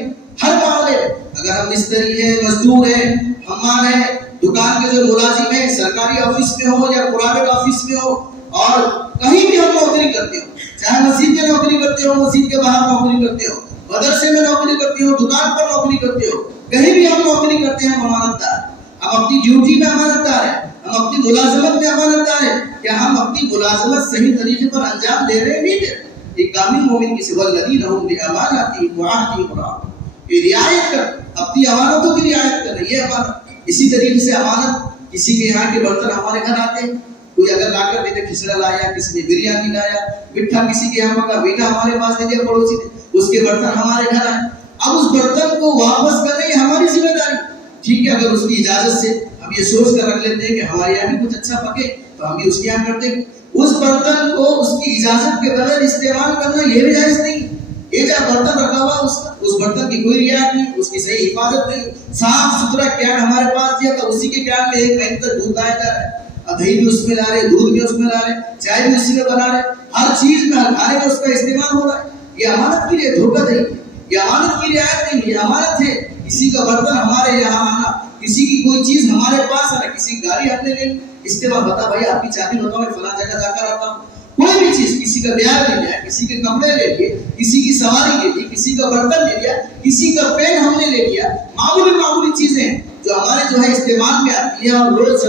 ہر معاملے اگر ہم مستری ہیں، مزدور ہیں، ہمار ہیں، دکان کے جو ملازم ہیں، سرکاری آفس میں ہو یا پرائیویٹ آفس میں ہو اور کہیں بھی ہم نوکری کرتے ہو، چاہے مسجد میں نوکری کرتے ہو، مسجد کے باہر نوکری کرتے ہو، مدرسے میں نوکری کرتے ہو، دکان پر نوکری کرتے ہو، کہیں بھی ہم نوکری کرتے ہیں، ہم امانت دار، ہم اپنی ڈیوٹی میں امانت دار ہیں، ہم اپنی ملازمت میں امانت دار ہیں۔ کیا ہم اپنی ملازمت صحیح طریقے پر انجام دے رہے ہیں نہیں دے رہے؟ ایک کامل مومن کی صفت الذین هم باماناتهم وعهدهم راعون، یہ رعایت کر اپنی امانتوں کی رعایت کر رہی ہے امانت۔ اسی طریقے سے امانت کسی کے یہاں کے برتن ہمارے گھر آتے ہیں، کوئی اگر لا کر دیتے کھچڑا لایا، کسی نے بریانی لایا، مٹھا کسی کے یہاں کا میٹھا ہمارے پاس دے دیا پڑوسی نے، اس کے برتن ہمارے گھر آئے، اب اس برتن کو واپس کرنا یہ ہماری ذمہ داری، ٹھیک ہے۔ اگر اس کی اجازت سے ہم یہ سوچ کر رکھ لیتے ہیں کہ ہمارے یہاں بھی کچھ اچھا پکے تو ہم بھی اس کے یہاں کرتے ہیں، اس برتن کو اس کی اجازت کے بغیر استعمال کرنا یہ بھی جائز نہیں۔ یہ جب برتن رکھا ہوا اس برتن کی کوئی رعایت نہیں، اس کی صحیح حفاظت نہیں، صاف ستھرا کیان ہمارے پاس دیا تھا، اسی کے کیان میں 1 مہینے تک دودھ لایا جا رہا ہے، دہی بھی اس میں لا رہے، دودھ بھی اس میں لا رہے، چائے بھی اسی میں بنا رہے، ہر چیز میں ہر کھانے میں اس کا استعمال ہو رہا ہے۔ یہ امانت کے لیے دھوکہ دہی، یہ امانت کی رعایت نہیں، یہ امانت ہے۔ کسی کا برتن ہمارے یہاں آنا، کسی کی کوئی چیز ہمارے پاس آنا، کسی کی گاڑی ہم نے لے استعمال، بتا بھائی آپ کی چابی بتاؤ، میں فلاں جگہ جا کر آتا ہوں، کوئی بھی چیز، کسی کا بیاج لے لیا، کسی کے کپڑے لے لیے، کسی کی سواری لے لی، کسی کا برتن لے لیا، کسی کا پین ہم نے لے لیا، معمولی چیزیں ہیں جو ہمارے جو ہے استعمال میں آتی ہیں اور روز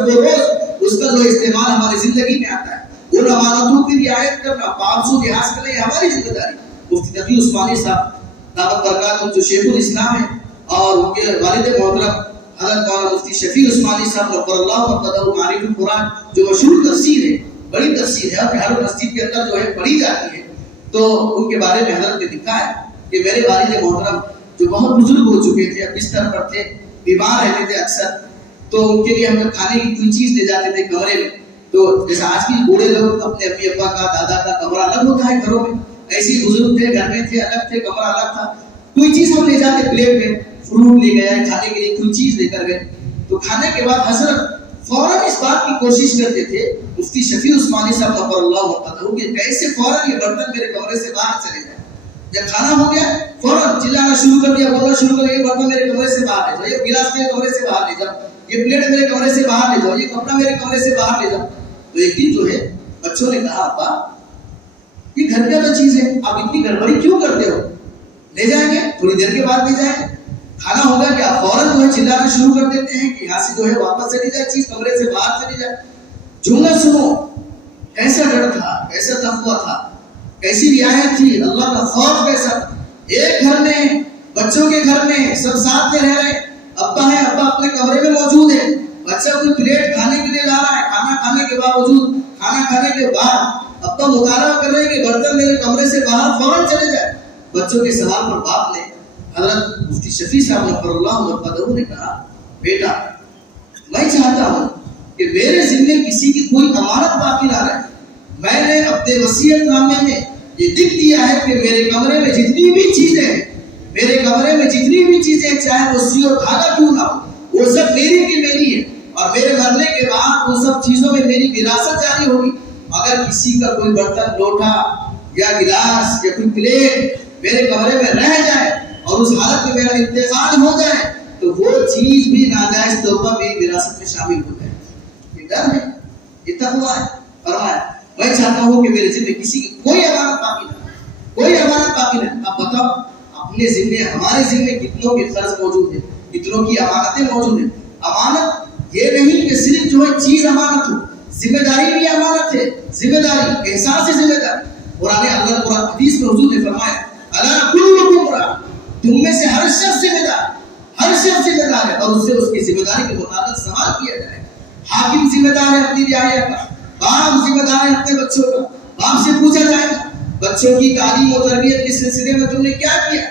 اس کا جو استعمال ہماری زندگی میں آتا ہے، ان امانتوں کی رعایت کرنا، پابندیوں کے لحاظ کرنا یہ ہماری ذمہ داری۔ مفتی تقی عثمانی صاحب دعوت برکات جو شیخ الاسلام ہیں اور ان کے والد محترم حضرت مولانا مفتی شفیع عثمانی صاحب نور اللہ مرتضی معرف القرآن جو مشہور تفسیر ہے، بڑی تفسیر ہے اور ہر مسجد کے اندر جو ہے پڑھی جاتی ہے، تو ان کے بارے میں حضرت نے لکھا ہے کہ میرے والد محترم جو بہت بزرگ ہو چکے تھے، اب بستر پر تھے، بیمار رہتے تھے اکثر، تو ان کے لیے ہم جب کھانے کی کوئی چیز لے جاتے تھے کمرے میں، تو جیسے آج بھی بوڑھے لوگ اپنے امی ابا کا دادا کا کمرہ الگ ہوتا ہے گھروں میں، ایسے ہی بزرگ تھے، گھر میں تھے، الگ تھے، کمرہ الگ تھا، کوئی چیز ہم لے جاتے پلیٹ میں، فروٹ لے گئے، کھانے کے لیے کوئی چیز لے کر گئے، تو کھانے کے بعد حضرت فوراً اس بات کی کوشش کرتے تھے مفتی شفیع عثمانی صاحب نفر اللہ مرتضی کہ کیسے فوراً یہ برتن میرے کمرے سے باہر چلے جائیں، جب کھانا ہو گیا فوراً چلانا شروع کر دیا، بولنا شروع کر دیا، یہ برتن میرے کمرے سے باہر لے جاؤ، یہ گلاس میرے کمرے سے باہر لے جاؤ، یہ پلیٹ میرے کمرے سے باہر لے جاؤ، یہ کپڑا میرے کمرے سے باہر لے جاؤ۔ تو ایک دن جو ہے بچوں نے کہا ابا یہ گھر کا تو چیز ہے، آپ اتنی گڑبڑی کیوں کرتے ہو، لے جائیں گے تھوڑی دیر کے بعد لے جائیں گے، کھانا ہوگا کہ آپ فوراً جو ہے چلانا شروع کر دیتے ہیں کہ یہاں سے جو ہے واپس چلی جائے چیز، کمرے سے باہر چلی جائے۔ جملہ سنو، کیسا ڈر تھا، کیسا تقویٰ تھا، کیسی رعایت تھی، اللہ کا خوف کیسا تھا۔ ایک گھر میں، بچوں کے گھر میں سب ساتھ میں رہ رہے، ابا ہے، ابا اپنے کمرے میں موجود ہے، بچہ کوئی پلیٹ کھانے کے لیے لا رہا ہے، کھانا کھانے کے باوجود، کھانا کھانے کے بعد ابا مطالبہ کر رہے ہیں کہ برتن میرے کمرے سے باہر فوراً چلے جائے۔ بچوں کے سوال پر باپ نے حضرت مفتی شفیع صاحب نفر اللہ مرتضی نے کہا بیٹا میں چاہتا ہوں کہ میرے ذمے کسی کی کوئی امانت باقی نہ رہے، میں نے اپنے وصیت نامے میں یہ لکھ دیا ہے کہ میرے کمرے میں جتنی بھی چیزیں ہیں میرے کمرے میں جتنی بھی چیزیں چاہے وہ سوئی اور دھاگا کیوں نہ ہو وہ سب میری کی میری ہے اور میرے مرنے کے بعد وہ سب چیزوں میں میری وراثت جاری ہوگی. اگر کسی کا کوئی برتن لوٹا یا گلاس یا کوئی پلیٹ میرے کمرے میں رہ جائے اور اس حالت میں میرا انتقال ہو جائے تو وہ چیز بھی ناجائز طور پر میری وراثت میں شامل ہو جائے. یہ ڈر ہے, یہ تقویٰ ہے. فرمایا میں چاہتا ہوں کہ میرے ذمہ کسی کی کوئی امانت باقی نہ, کوئی امانت باقی نہ. اب بتاؤ اپنے ذمہ ہمارے ذمہ کتنوں کے قرض موجود ہیں, کتنوں کی امانتیں موجود ہیں. امانت یہ نہیں کہ صرف جو ہے چیز امانت ہو, ذمہ داری بھی امانت ہے. ذمہ داری احساس ذمہ داری. قرآن اللہ قرآن حدیث میں حضور نے فرمایا الا کلکم راع, تم میں سے ہر شخص ذمہ دار, ہر شخص ذمہ دار ہے اور اسے اس کی ذمہ داری کے مطابق سوال کیا جائے. حاکم ذمہ دار ہے اپنی رعایا کا, باپ ذمہ دار ہے اپنے بچوں کا. باپ سے پوچھا جائے گا بچوں کی تعلیم و تربیت کے سلسلے میں تم نے کیا کیا.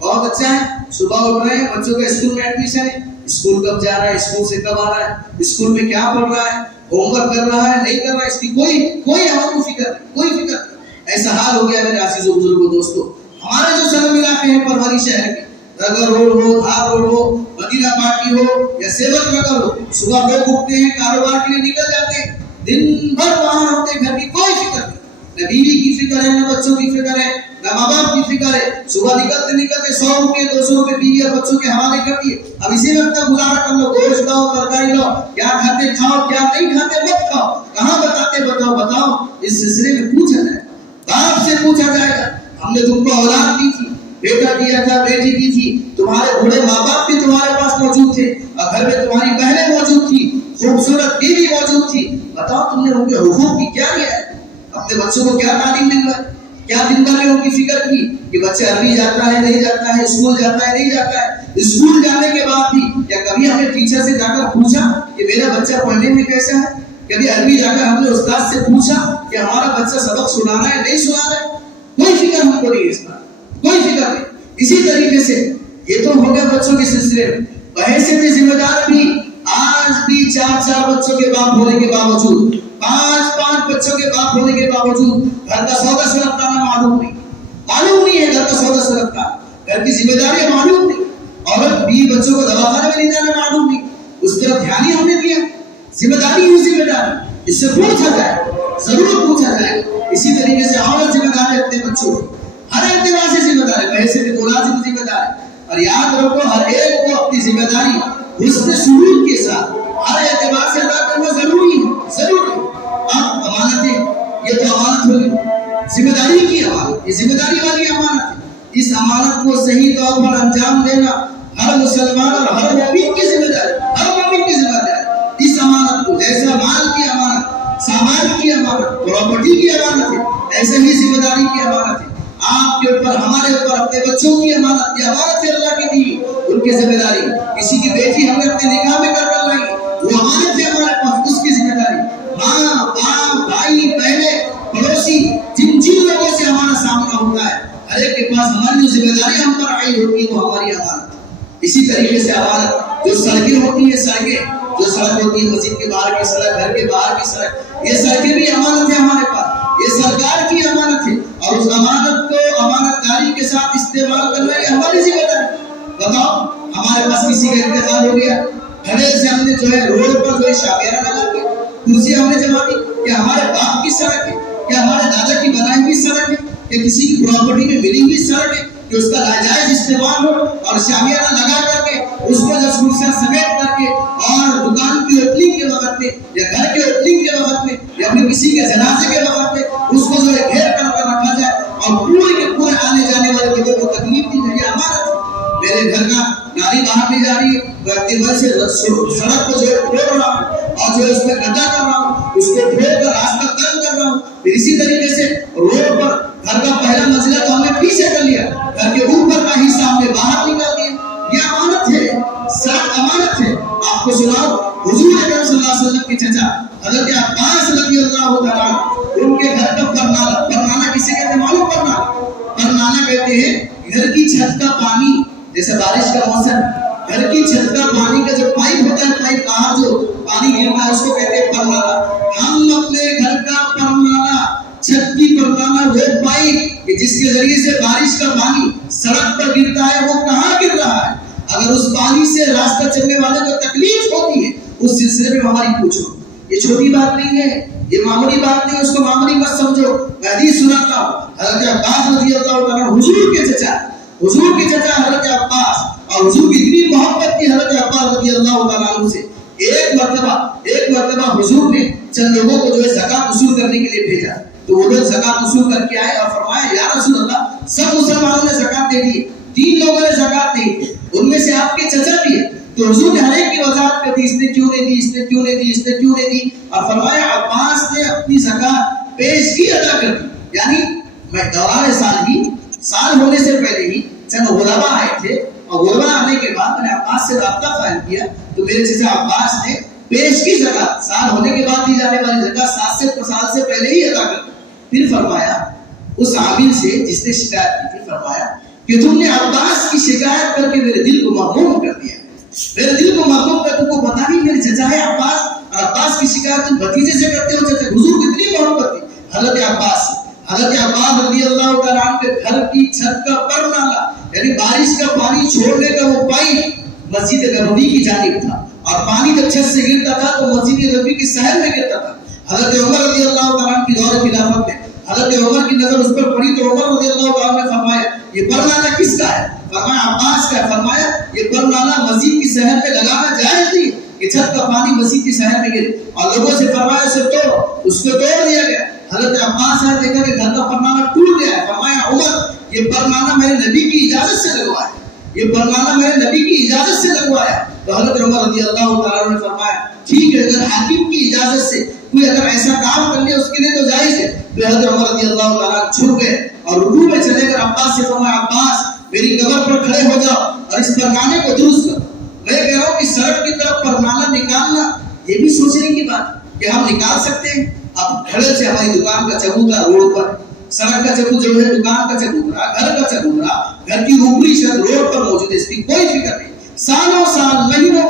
بہت اچھا ہے, صبح اٹھ رہے ہیں, بچوں کا اسکول میں ایڈمیشن ہے, اسکول کب جا رہا ہے, اسکول سے کب آ رہا ہے, اسکول میں کیا پڑھ رہا ہے, ہوم ورک کر رہا ہے نہیں کر رہا ہے, اس کی کوئی ہماری فکر نہیں, کوئی فکر نہیں. ایسا حال ہو گیا میرے عزیز و بزرگوں دوستو, ہمارے جو سرم علاقے ہیں پروری شہر کے, نگر روڈ ہو, دھار روڈ ہو, مدینہ پاٹی ہو یا سیوک نگر ہو, صبح لوگ اٹھتے ہیں کاروبار کے لیے نکل جاتے ہیں, دن بھر وہاں ہوتے ہیں, گھر کی کوئی فکر نہیں, نہ بیوی کی فکر ہے, نہ بچوں کی فکر ہے, نہ ماں باپ کی فکر ہے. صبح نکلتے نکلتے 100 روپے 200 روپے بیوی اور بچوں کے حوالے کر دیے. اب اسی میں اپنا گزارا کر لو, گوشت لاؤ, ترکاری لاؤ, کیا کھاتے کھاؤ, کیا نہیں کھاتے مت کھاؤ. کہاں بتاتے بتاؤ. اس سلسلے میں پوچھا جائے, باپ سے پوچھا جائے گا ہم نے تم کو اولاد دی تھی, بیٹا دیا تھا, بیٹی دی تھی, تمہارے بوڑھے ماں باپ بھی تمہارے پاس موجود تھے اور گھر میں تمہاری بہنیں موجود تھی, خوبصورت بیوی موجود تھی. بتاؤ تم نے ان کے حقوق کی کیا کیا ہے, اپنے بچوں کو کیا تعلیم دلوائی, کیا دن بھر میں ان کی فکر کی کہ بچہ عربی جاتا ہے نہیں جاتا ہے, اسکول جاتا ہے نہیں جاتا ہے. اسکول جانے کے بعد بھی کیا کبھی ہم نے ٹیچر سے جا کر پوچھا کہ میرا بچہ پڑھنے میں کیسا ہے, کبھی عربی جا کر ہم نے استاد سے پوچھا کہ ہمارا بچہ سبق سنا رہا ہے نہیں سنا رہا ہے. کوئی فکر ہم کو نہیں ہے, اس کا کوئی فکر نہیں. اسی طریقے سے یہ تو ہو گیا بچوں کے سلسلے میں. بحیثیت ذمہ دار بھی آج بھی 4 بچوں کے باپ ہونے کے باوجود, 5 بچوں کے باپ ہونے کے باوجود گھر کا سودا سلگانا معلوم نہیں ہے, گھر کا سودا سلگانا, گھر کی ذمہ داریاں معلوم نہیں. عورت 20 بچوں کو دواخانے میں لے جانا معلوم نہیں, اس طرف دھیان ہی ہم نے دیا. ذمہ داری ہی ذمہ داری, اس سے پوچھا جائے, ضرور پوچھا جائے. اسی طریقے سے عورت ذمہ دار ہے اپنے بچوں کو, ہر اعتبار سے ذمہ دار ہے, بحیثیت ملازم ذمہ دار ہے. اور یاد رکھو ہر ایک کو اپنی ذمہ داری حسن سلوک کے ساتھ ہر اعتبار سے ادا کرنا ضروری ہے. اب امانتیں, یہ تو امانت ہوگی, ذمہ داری کی امانت, یہ ذمہ داری والی امانت ہے. اس امانت کو صحیح طور پر انجام دینا ہر مسلمان اور ہر مومن کی ذمہ داری, ہر مومن کی ذمہ داری. اس امانت کو جیسا مال کی امانت, سامان کی امانت, پراپرٹی کی امانت ہے, ایسے ہی ذمہ داری کی امانت ہے. آپ کے اوپر, ہمارے اوپر اپنے بچوں کی امانت, کی امانت ہے اللہ کی دی, ان کی ذمہ داری. کسی کی بیٹی ہم نے اپنے نکاح میں کر لائی, وہ امانت ہے ہمارے پاس, اس کی ذمہ داری. ماں باپ بھائی بہنیں پڑوسی جن لوگوں سے ہمارا سامنا ہوتا ہے, ہر ایک کے پاس ہماری جو ذمہ داری ہم پر عائد ہوتی ہے وہ ہماری امانت. اسی طریقے سے امانت جو سڑکیں ہوتی ہیں, جو سڑک ہوتی ہے, مسجد کے باہر کی سڑک, گھر کے باہر کی سڑک, یہ سڑکیں بھی امانت ہے ہمارے پاس, یہ سرکار کی امانت ہے. اور اس امانت کو امانت داری کے ساتھ استعمال کرنا یہ ہماری ذمہ داری. بتاؤ ہمارے پاس کسی کا انتقال ہو گیا, گھڑے سے ہم نے جو ہے روڈ پر جو ہے شامیانہ لگا کے کرسی ہم نے جما دی, کہ ہمارے باپ کی سڑک ہے, کیا ہمارے دادا کی بنائی ہوئی سڑک ہے, کہ کسی کی پراپرٹی میں ملی ہوئی سڑک ہے, کہ اس کا ناجائز استعمال ہو اور شامیانہ لگا کر کے اس کو جب کرسیاں سمیٹ کر کے اور دکان کی اوپننگ کے وقت میں یا گھر کے اوپننگ کے وقت میں یا اپنے کسی کے جنازے کے وقت میں اس کو جو ہے گھیر کر رکھا جائے اور پورے کے پورے آنے جانے والے لوگوں کو تکلیف دی جائے, امانت ہے. میرے گھر کا گاڑی باہر نہیں جا رہی ہے, میں اپنے گھر سے سڑک کو جو ہے کھول رہا ہوں اور جو ہے اس میں گڈھا کر رہا ہوں, اس کو کھول کر راستہ تنگ کر رہا ہوں. پھر اسی طریقے سے روڈ پر گھر کا پہلا منزلہ تو ہم نے پیچھے کر لیا, گھر کے اوپر کا حصہ ہم نے باہر نکال دیا. یہ امانت ہے, سڑک امانت ہے. آپ کو سناؤ, حضور اکرم صلی اللہ علیہ وسلم کے چچا حضرت عباس رضی اللہ تعالیٰ ان کے گھر کا پرنانا کسے کہتے ہیں معلوم؟ پرنانا کہتے ہیں گھر کی چھت کا پانی, جیسے بارش کا موسم, گھر کی چھت کا پانی کا جو پائپ ہوتا ہے, پائپ کہاں جو پانی گرتا ہے اس کو کہتے ہیں پرنانا. ہم اپنے گھر کا پرنانا, چھت کی فرمانا وہ پائپ کہ جس کے ذریعے سے بارش کا پانی سڑک پر گرتا ہے وہ کہاں گر رہا ہے؟ اگر اس پانی سے راستہ چلنے والے کو تکلیف ہوتی ہے اس سلسلے میں ہماری پوچھو. یہ چھوٹی بات نہیں ہے, یہ معمولی بات نہیں ہے, اس کو معمولی مت سمجھو. میں حدیث سناتا ہوں, حضرت عباس رضی اللہ تعالیٰ حضور کے چچا حضرت عباس, اور حضور کی اتنی محبت کی حضرت عباس رضی اللہ تعالیٰ عنہ سے. ایک مرتبہ حضور نے چند لوگوں کو جو ہے زکات وصول کرنے کے لیے بھیجا. تو وہ لوگ زکات وصول کر کے آئے اور فرمایا یا رسول اللہ سب مسلمانوں نے زکات دے دی, 3 لوگوں نے زکات نہیں دی, ان میں سے آپ کے چچا بھی ہے. تو حضور نے ہر ایک کی وضاحت کر دی, اس نے کیوں نہیں دی, اس نے کیوں نہیں دی, اس نے کیوں نہیں دی, اور فرمایا عباس نے اپنی زکات پیشگی ادا کر دی. یعنی میں دوران سال ہونے سے پہلے ہی چند غربا آئے تھے, اور غربا آنے کے بعد میں نے عباس سے رابطہ قائم کیا. تو میرے چچا عباس نے پیشگی زکات سال ہونے کے بعد دی جانے والی زکات 7 سال سے پہلے ہی ادا کر دی. پھر فرمایا اس عامل سے جس نے شکایت کی تھی, فرمایا کہ تم نے عباس کی شکایت کر کے میرے دل کو مغموم کر دیا. میرے دل کو مغموم کر, تم کو پتا نہیں میرے چچا ہے عباس, اور عباس کی شکایت تم بھتیجے سے کرتے ہو. چچا حضور کتنی محبت تھی حضرت عباس رضی اللہ تعالیٰ عنہ کے گھر کی چھت کا پر نالا, یعنی بارش کا پانی چھوڑنے کا وہ پائپ مسجد نبوی کی جانب تھا, اور پانی جب چھت سے گرتا تھا تو مسجد نبوی کی صحن میں گرتا تھا. حضرت عمر رضی اللہ تعالیٰ عنہ کی دور خلافت میں حضرت عمر کی نظر اس پر پڑی تو عمر رضی اللہ تعالیٰ عنہ نے فرمایا یہ برنامہ کس کا ہے؟ فرمایا عباس کا ہے. فرمایا یہ برنامہ مسجد کی صحن میں لگانا جائز نہیں کہ چھت کا پانی مسجد کی صحن میں گرے, اور لوگوں سے فرمایا اسے توڑو, اس کو توڑ دیا گیا. حضرت عباس نے دیکھا کہ گھر کا برنامہ ٹوٹ گیا ہے. فرمایا عمر یہ برنامہ میرے نبی کی اجازت سے لگوایا, یہ برنامہ میرے نبی کی اجازت سے لگوایا. تو حضرت عمر رضی اللہ تعالیٰ عنہ نے فرمایا ٹھیک ہے, اگر حاکم کی اجازت سے کوئی اگر ایسا کام کر لے اس کے لیے تو جائز ہے. تو حضرت عمر رضی اللہ تعالیٰ چھپ گئے اور رکوع میں چلے کر عباس سے فرمایا عباس میری قبر پر کھڑے ہو جاؤ اور اس پرنامے کو درست کرو. میں کہہ رہا ہوں کہ سڑک کی طرف پرنامہ نکالنا یہ بھی سوچنے کی بات ہے کہ ہم نکال سکتے ہیں. اب گھڑے سے ہماری دکان کا چبوترا روڈ پر, سڑک کا چبوترا جو ہے دکان کا چبوترا, گھر کا چبوترا, گھر کی اوپری چھت روڈ پر موجود ہے, اس کی کوئی فکر نہیں. سالوں سال مہینوں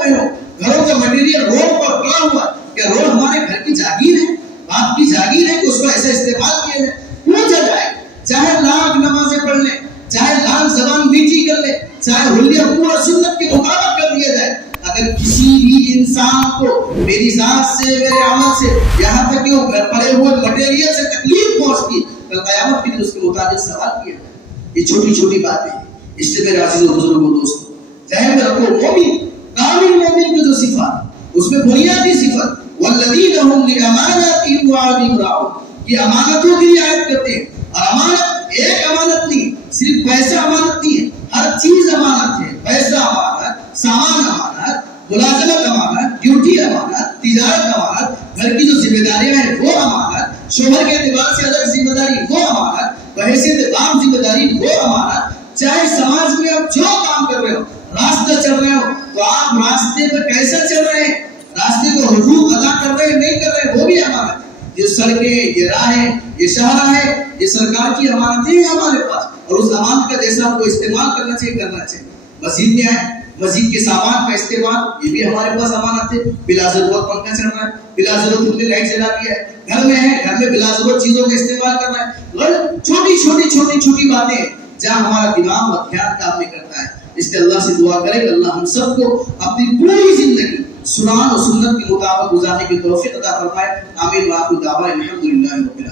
گھروں کا مٹیریل روڈ پر پڑا ہوا, کیا روڈ ہمارے گھر کی جاگیر ہے, باپ کی جاگیر ہے کہ اس کو ایسا استعمال کیا جائے؟ کیوں جائے؟ چاہے لاکھ نمازیں پڑھ لیں, چاہے لاکھ زبان میٹھی کر لیں, چاہے حلیہ پورا سنت کے مطابق کر دیا جائے, اگر کسی بھی انسان کو میری ذات سے میرے عمل سے یہاں تک کہ وہ گھر پڑے ہوئے مٹیریل سے تکلیف پہنچتی, کل قیامت کے دن اس کے مطابق سوال کیا جائے. یہ چھوٹی چھوٹی باتیں ہیں. اس سے میرے عزیز و بزرگوں دوستوں ذہن میں رکھو, مومن کامل مومن کی جو صفات اس میں بنیادی صفت والذین هم لاماناتهم وعهدهم راعون, یہ امانتوں کی رعایت کرتے ہیں. اور امانت ایک امانت نہیں, صرف پیسہ امانت نہیں ہے, ہر چیز امانت ہے. پیسہ امانت, سامان امانت, ملازمت امانت, ڈیوٹی امانت, تجارت امانت, گھر کی جو ذمہ داریاں ہیں وہ امانت, شوہر کے اعتبار سے الگ ذمہ داری وہ امانت, بحیثیت عام ذمہ داری وہ امانت. چاہے سماج میں آپ جو کام کر رہے ہو, راستہ چل رہے ہو, تو آپ راستے پہ کیسا چل رہے ہیں, راستے کو حقوق ادا کر رہے ہیں نہیں کر رہے, وہ بھی امانت ہے. یہ سڑکیں, یہ راہیں, یہ شاہراہیں, یہ سرکار کی امانتیں ہیں ہمارے پاس, اور اس امانت کا جیسا ہم کو استعمال کرنا چاہیے. مسجد میں آئے, مسجد کے سامان کا استعمال یہ بھی ہمارے پاس امانت ہے. بلا ضرورت پنکھا چل رہا ہے, بلا ضرورت ہم نے لائٹ جلا دیا ہے, گھر میں ہے, گھر میں بلا ضرورت چیزوں کا استعمال کرنا ہے. چھوٹی باتیں جہاں ہمارا دماغ اور دھیان کام نہیں کرتا ہے. اس لیے اللہ سے دعا کرے کہ اللہ ہم سب کو اپنی پوری زندگی قرآن و سنت کے مطابق گزارنے کی توفیق عطا فرمائے. آمین. وآخر دعوانا الحمدللہ رب العالمین.